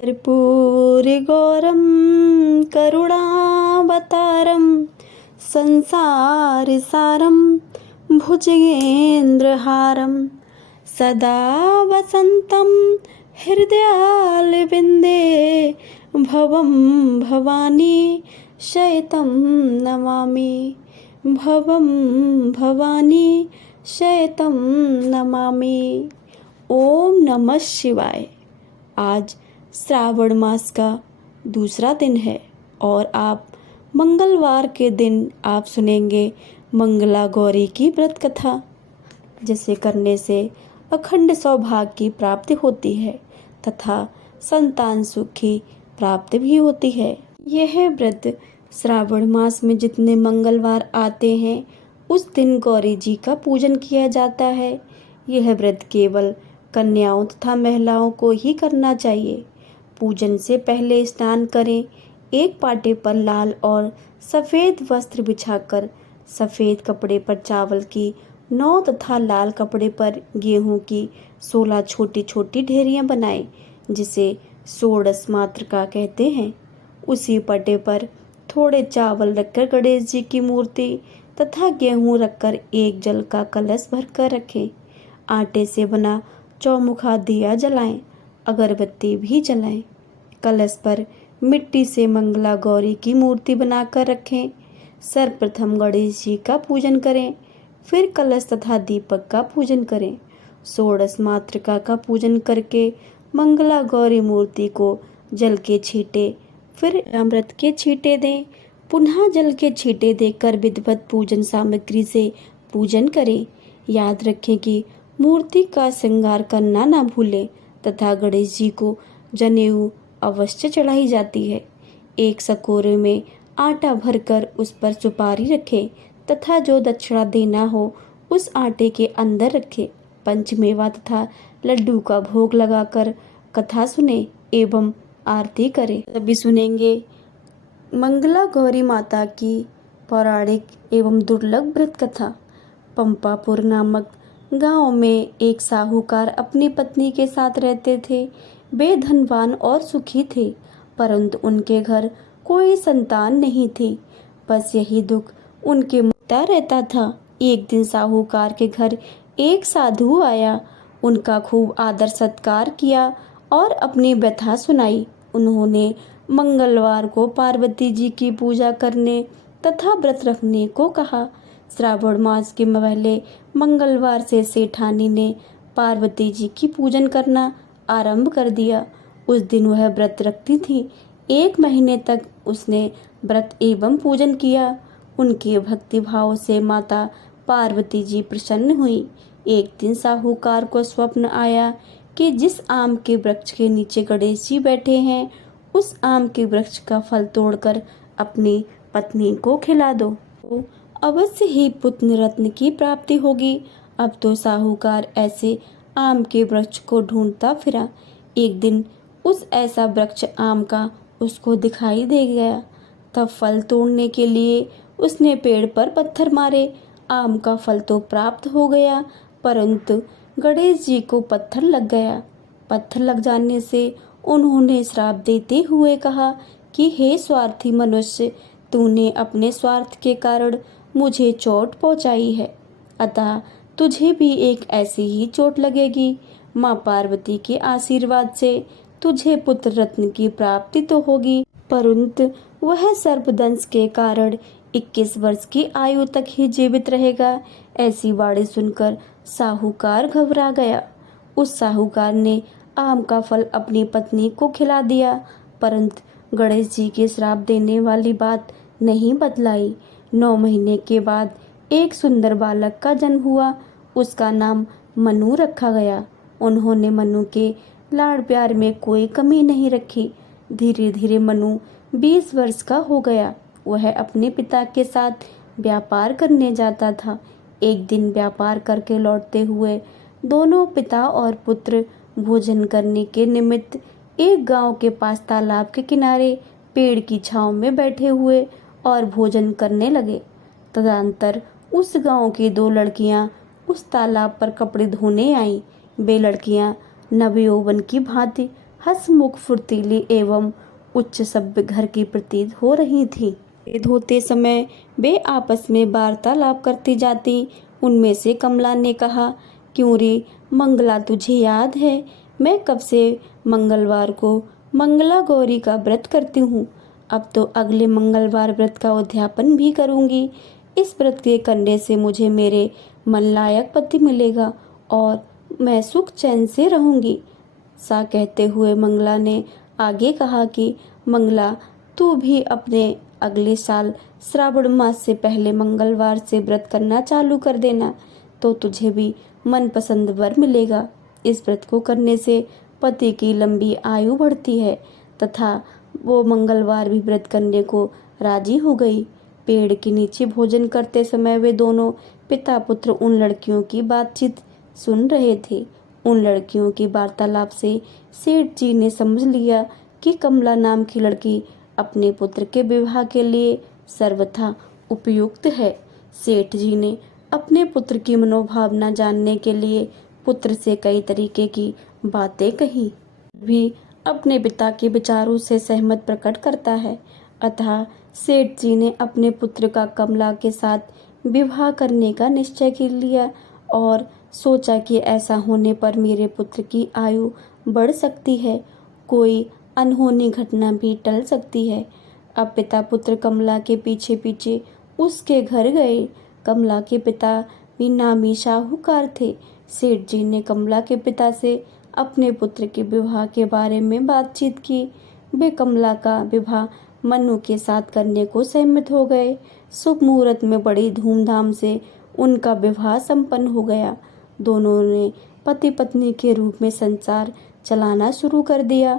कर्पूरगौरं करुणावतारं संसारसारं भुजगेन्द्रहारं सदा वसन्तं हृदयारविन्दे भवं भवानी शयतं नमामि। भवं भवानी शयतं नमामि। ओम नमः शिवाय। आज श्रावण मास का दूसरा दिन है और आप मंगलवार के दिन आप सुनेंगे मंगला गौरी की व्रत कथा, जिसे करने से अखंड सौभाग्य की प्राप्ति होती है तथा संतान सुख की प्राप्ति भी होती है। यह व्रत श्रावण मास में जितने मंगलवार आते हैं उस दिन गौरी जी का पूजन किया जाता है। यह व्रत केवल कन्याओं तथा महिलाओं को ही करना चाहिए। पूजन से पहले स्नान करें। एक पाटे पर लाल और सफ़ेद वस्त्र बिछाकर सफ़ेद कपड़े पर चावल की 9 तथा लाल कपड़े पर गेहूं की 16 छोटी छोटी ढेरियां बनाएं, जिसे षोडश मातृका कहते हैं। उसी पटे पर थोड़े चावल रखकर गणेश जी की मूर्ति तथा गेहूं रखकर एक जल का कलश भरकर रखें। आटे से बना चौमुखा दिया जलाएं, अगरबत्ती भी जलाएं। कलश पर मिट्टी से मंगला गौरी की मूर्ति बनाकर रखें। सर्वप्रथम गणेश जी का पूजन करें, फिर कलश तथा दीपक का पूजन करें। षोडश मातृका का पूजन करके मंगला गौरी मूर्ति को जल के छींटे, फिर अमृत के छींटे दें। पुनः जल के छींटे देकर विधिवत पूजन सामग्री से पूजन करें। याद रखें कि मूर्ति का श्रृंगार करना ना भूलें तथा गणेश जी को जनेऊ अवश्य चढ़ाई जाती है। एक सकोरे में आटा भरकर उस पर सुपारी रखें तथा जो दक्षिणा देना हो उस आटे के अंदर रखें। पंचमेवा तथा लड्डू का भोग लगाकर कथा सुने एवं आरती करें। सभी सुनेंगे मंगला गौरी माता की पौराणिक एवं दुर्लभ व्रत कथा। पंपापुर नामक गांव में एक साहूकार अपनी पत्नी के साथ रहते थे। वे धनवान और सुखी थे, परंतु उनके घर कोई संतान नहीं थी। बस यही दुख उनके मुक्ता रहता था। एक दिन साहूकार के घर एक साधु आया। उनका खूब आदर सत्कार किया और अपनी व्यथा सुनाई। उन्होंने मंगलवार को पार्वती जी की पूजा करने तथा व्रत रखने को कहा। श्रावण मास के पहले मंगलवार से सेठानी ने पार्वती जी की पूजन करना आरंभ कर दिया। उस दिन वह व्रत रखती थी। 1 महीने तक उसने व्रत एवं पूजन किया। उनके भक्ति भाव से माता पार्वती जी प्रसन्न हुई। एक दिन साहूकार को स्वप्न आया कि जिस आम के वृक्ष के नीचे गणेश जी बैठे हैं उस आम के वृक्ष का फल तोड़कर अपनी पत्नी को खिला दो, तो अवश्य ही पुत्र रत्न की प्राप्ति होगी। अब तो साहूकार ऐसे आम के वृक्ष को ढूंढता फिरा। एक दिन उस ऐसा वृक्ष आम का उसको दिखाई दे गया। तब फल तोड़ने के लिए उसने पेड़ पर पत्थर मारे। आम का फल तो प्राप्त हो गया, परंतु गणेश जी को पत्थर लग गया। पत्थर लग जाने से उन्होंने श्राप देते हुए कहा कि हे स्वार्थी मनुष्य, तूने अपने स्वार्थ के कारण मुझे चोट पहुंचाई है, अतः तुझे भी एक ऐसी ही चोट लगेगी। माँ पार्वती के आशीर्वाद से तुझे पुत्र रत्न की प्राप्ति तो होगी, परंतु वह सर्पदंश के कारण 21 वर्ष की आयु तक ही जीवित रहेगा। ऐसी वाणी सुनकर साहूकार घबरा गया। उस साहूकार ने आम का फल अपनी पत्नी को खिला दिया, परंतु गणेश जी के श्राप देने वाली बात नहीं बदलाई। 9 महीने के बाद एक सुंदर बालक का जन्म हुआ। उसका नाम मनु रखा गया। उन्होंने मनु के लाड़ प्यार में कोई कमी नहीं रखी। धीरे धीरे मनु 20 वर्ष का हो गया। वह अपने पिता के साथ व्यापार करने जाता था। एक दिन व्यापार करके लौटते हुए दोनों पिता और पुत्र भोजन करने के निमित्त एक गांव के पास तालाब के किनारे पेड़ की छांव में बैठे हुए और भोजन करने लगे। तदंतर उस गांव की 2 लड़कियां उस तालाब पर कपड़े धोने आईं। वे लड़कियां नवयौवन की भांति हंसमुख फुर्तीली एवं उच्च सभ्य घर की प्रतीत हो रही थी। भेद होते समय वे आपस में वार्तालाप करती जाती। उनमें से कमला ने कहा, क्यों रे मंगला, तुझे याद है मैं कब से मंगलवार को मंगला गौरी का व्रत करती हूँ। अब तो अगले मंगलवार व्रत का उद्यापन भी करूँगी। इस व्रत के करने से मुझे मेरे मन लायक पति मिलेगा और मैं सुख चैन से रहूँगी। सा कहते हुए मंगला ने आगे कहा कि मंगला, तू भी अपने अगले साल श्रावण मास से पहले मंगलवार से व्रत करना चालू कर देना, तो तुझे भी मनपसंद वर मिलेगा। इस व्रत को करने से पति की लंबी आयु बढ़ती है तथा वो मंगलवार भी व्रत करने को राजी हो गई। पेड़ के नीचे भोजन करते समय वे दोनों पिता पुत्र उन लड़कियों की बातचीत सुन रहे थे। उन लड़कियों की वार्तालाप से सेठ जी ने समझ लिया कि कमला नाम की लड़की अपने पुत्र के विवाह के लिए सर्वथा उपयुक्त है। सेठ जी ने अपने पुत्र की मनोभावना जानने के लिए पुत्र से कई तरीके की बातें कही। भी अपने पिता के विचारों से सहमत प्रकट करता है। अतः सेठ जी ने अपने पुत्र का कमला के साथ विवाह करने का निश्चय कर लिया और सोचा कि ऐसा होने पर मेरे पुत्र की आयु बढ़ सकती है, कोई अनहोनी घटना भी टल सकती है। अब पिता पुत्र कमला के पीछे पीछे उसके घर गए। कमला के पिता भी नामी साहूकार थे। सेठ जी ने कमला के पिता से अपने पुत्र के विवाह के बारे में बातचीत की। वे कमला का विवाह मनु के साथ करने को सहमत हो गए। शुभ मुहूर्त में बड़ी धूमधाम से उनका विवाह संपन्न हो गया। दोनों ने पति पत्नी के रूप में संसार चलाना शुरू कर दिया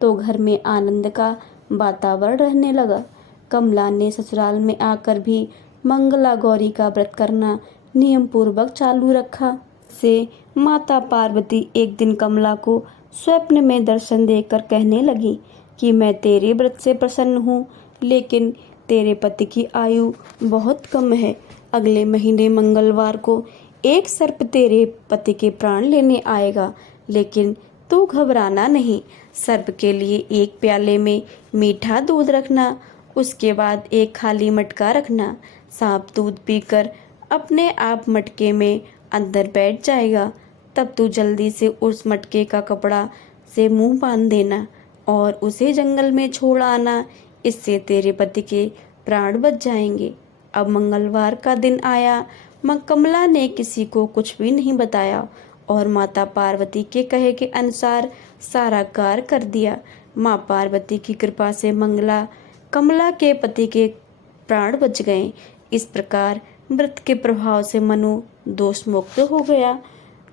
तो घर में आनंद का वातावरण रहने लगा। कमला ने ससुराल में आकर भी मंगला गौरी का व्रत करना नियम पूर्वक चालू रखा। से माता पार्वती एक दिन कमला को स्वप्न में दर्शन देकर कहने लगी कि मैं तेरे व्रत से प्रसन्न हूँ, लेकिन तेरे पति की आयु बहुत कम है। अगले महीने मंगलवार को एक सर्प तेरे पति के प्राण लेने आएगा, लेकिन तू घबराना नहीं। सर्प के लिए एक प्याले में मीठा दूध रखना, उसके बाद एक खाली मटका रखना। सांप दूध पीकर अपने आप मटके में अंदर बैठ जाएगा। तब तू जल्दी से उस मटके का कपड़ा से मुंह बांध देना और उसे जंगल में छोड़ आना। इससे तेरे पति के प्राण बच जाएंगे। अब मंगलवार का दिन आया। कमला ने किसी को कुछ भी नहीं बताया और माता पार्वती के कहे के अनुसार सारा कार्य कर दिया। माँ पार्वती की कृपा से कमला के पति के प्राण बच गए। इस प्रकार व्रत के प्रभाव से मनु दोष मुक्त हो गया।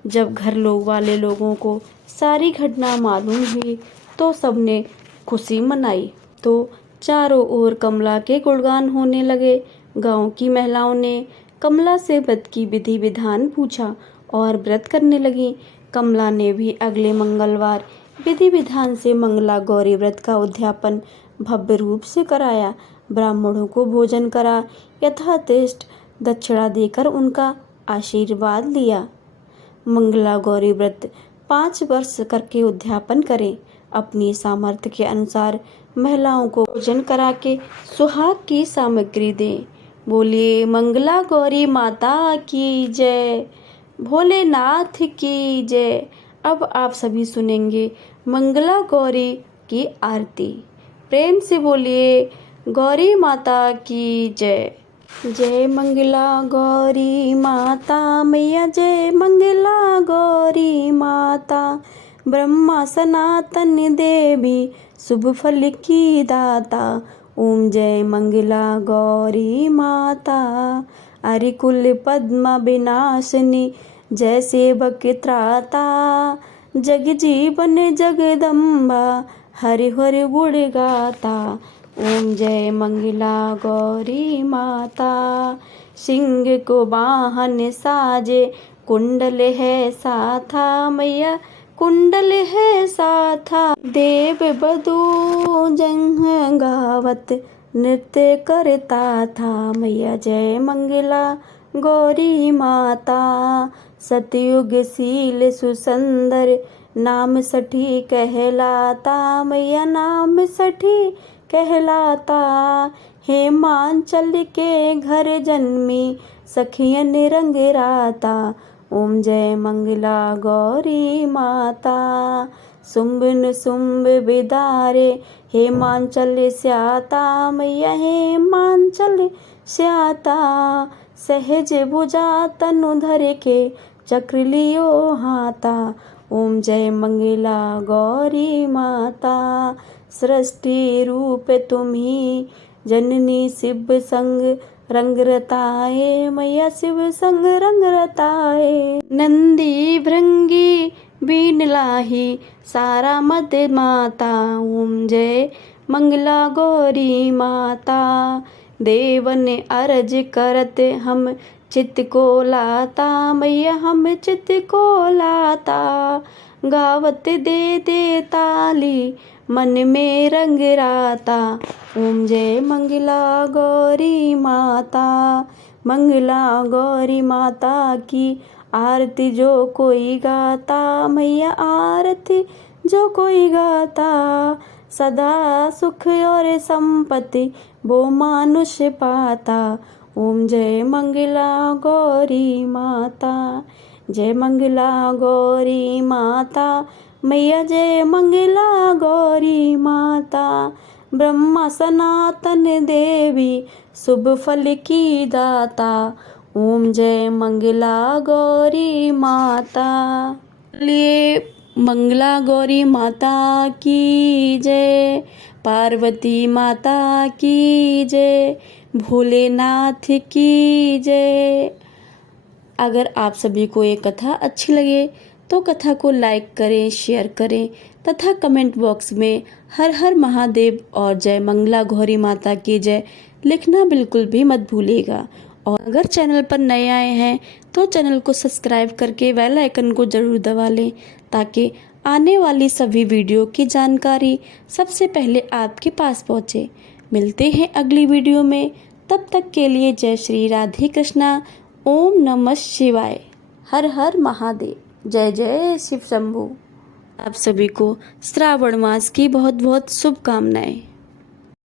जब घर वाले लोगों को सारी घटना मालूम हुई तो सबने खुशी मनाई। तो चारों ओर कमला के गुणगान होने लगे। गांव की महिलाओं ने कमला से व्रत की विधि विधान पूछा और व्रत करने लगी। कमला ने भी अगले मंगलवार विधि विधान से मंगला गौरी व्रत का उद्यापन भव्य रूप से कराया। ब्राह्मणों को भोजन करा, यथातिष्ठ दक्षिणा देकर उनका आशीर्वाद लिया। मंगला गौरी व्रत 5 वर्ष करके उद्यापन करें। अपनी सामर्थ्य के अनुसार महिलाओं को भोजन करा के सुहाग की सामग्री दें। बोलिए मंगला गौरी माता की जय, भोलेनाथ की जय। अब आप सभी सुनेंगे मंगला गौरी की आरती। प्रेम से बोलिए गौरी माता की जय। जय मंगला गौरी माता मैया, जय मंगला गौरी माता। ब्रह्मा सनातन देवी, शुभ फल की दाता। ओम जय मंगला गौरी माता। अरिकुल पद्मा विनाशिनी, जय सेवक त्राता। जग जीवन जगदम्बा, हरि हरि गुण गाता। ओम जय मंगला गौरी माता। सिंह को वाहन साजे, कुंडल है साथा मैया, कुंडल है साथा। देव बधू जंघ गावत, नृत्य करता था मैया, जय मंगला गौरी माता। सतयुग शील सुसंदर, नाम सठी कहलाता मैया नाम सठी कहलाता। हेमांचल के घर जन्मी सखियन रंग राता। ओम जय मंगला गौरी माता। सुम्बन सुम्ब बिदारे हेमांचल स्याता मैया हेमांचल स्याता। सहज भुजा तनु धर के चक्र लियो हाथा। ओम जय मंगला गौरी माता। सृष्टि रूप तुम्ही जननी शिव संग रंग रताए मैया शिव संग रंग रताए। नंदी भृंगी बीन लाही सारा मद माता। ओम जय मंगला गौरी माता। देवन अर्ज करत हम चित्त को लाता मैया हम चित्त को लाता। गावत दे ताली मन में रंग राता। ओम जय मंगला गौरी माता। मंगला गौरी माता की आरती जो कोई गाता मैया आरती जो कोई गाता। सदा सुख और संपत्ति वो मानुष पाता। ओम जय मंगला गौरी माता। जय मंगला गौरी माता मैया जय मंगला गौरी माता। ब्रह्मा सनातन देवी शुभ फल की दाता। ओम जय मंगला गौरी माता। लिए मंगला गौरी माता की जय। पार्वती माता की जय। भोलेनाथ की जय। अगर आप सभी को ये कथा अच्छी लगे तो कथा को लाइक करें, शेयर करें तथा कमेंट बॉक्स में हर हर महादेव और जय मंगला गौरी माता की जय लिखना बिल्कुल भी मत भूलिएगा। और अगर चैनल पर नए आए हैं तो चैनल को सब्सक्राइब करके बेल आइकन को ज़रूर दबा लें ताकि आने वाली सभी वीडियो की जानकारी सबसे पहले आपके पास पहुँचे। मिलते हैं अगली वीडियो में, तब तक के लिए जय श्री राधे कृष्णा। ओम नमः शिवाय। हर हर महादेव। जय जय शिव शंभू। आप सभी को श्रावण मास की बहुत बहुत शुभकामनाएं।